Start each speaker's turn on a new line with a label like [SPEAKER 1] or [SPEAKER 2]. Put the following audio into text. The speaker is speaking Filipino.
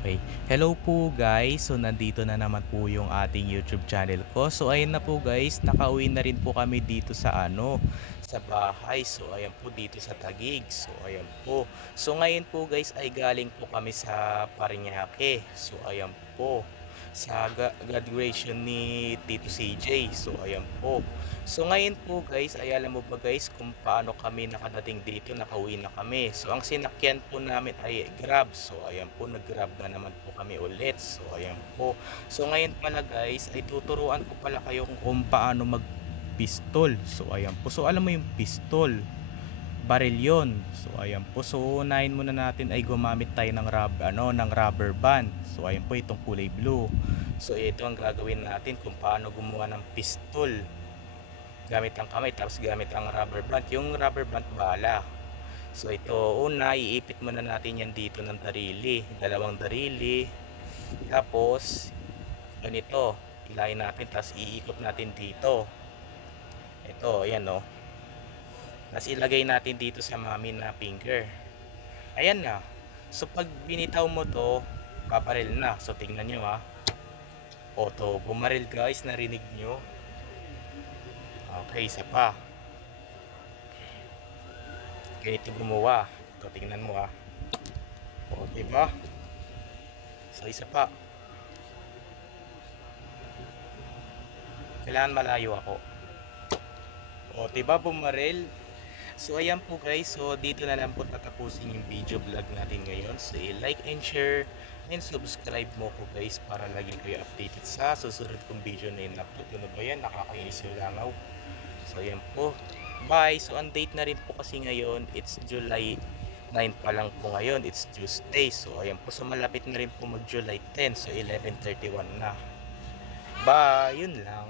[SPEAKER 1] Okay. Hello po guys. So nandito na naman po yung ating YouTube channel ko. So ayun na po guys, nakauwi na rin po kami dito sa ano, sa bahay. So ayan po dito sa Tagig. So ayan po. So ngayon po guys ay galing po kami sa Parañaque. So ayan po sa graduation ni Tito CJ. So ayan po. So ngayon po guys, ay alam mo ba guys kung paano kami nakadating dito, nakauwi na kami. So ang sinakyan po namin ay Grab. So ayan po, nag-Grab na naman po kami ulit. So ayan po. So ngayon pala guys, ay tuturuan ko pala kayo kung paano mag pistol. So ayan po. So alam mo yung pistol, baril yun. So ayan po. So unahin muna natin ay gumamit tayo ng rub, ano, ng rubber band. So ayan po itong kulay blue. So ito ang gagawin natin kung paano gumawa ng pistol gamit ang kamay tapos gamit ang rubber band yung rubber band bala so ito una iipit muna natin yan dito ng darili dalawang darili tapos ganito ilayin natin tapos iikot natin dito ito ayan o tapos ilagay natin dito sa mami na finger ayan na so pag binitaw mo to paparil na so tingnan nyo ha o to bumaril guys narinig nyo Okay, isa pa. Ganito gumawa. Ito, tingnan mo ah. O, diba? So, isa pa. Kailangan malayo ako. O, diba bumaril? So, ayan po guys. So, dito na lang po tatapusin yung video vlog natin ngayon. So, like and share and subscribe mo ko guys para lagi kayo updated sa susunod kong video na yun. Upload ko na ba yan? Nakakainis yung langaw. So, ayan po. Bye! So, ang date na rin po kasi ngayon, it's July 9 pa lang po ngayon. It's Tuesday. So, ayan po. So, malapit na rin po mag-July 10. So, 11.31 na. Bye! Yun lang.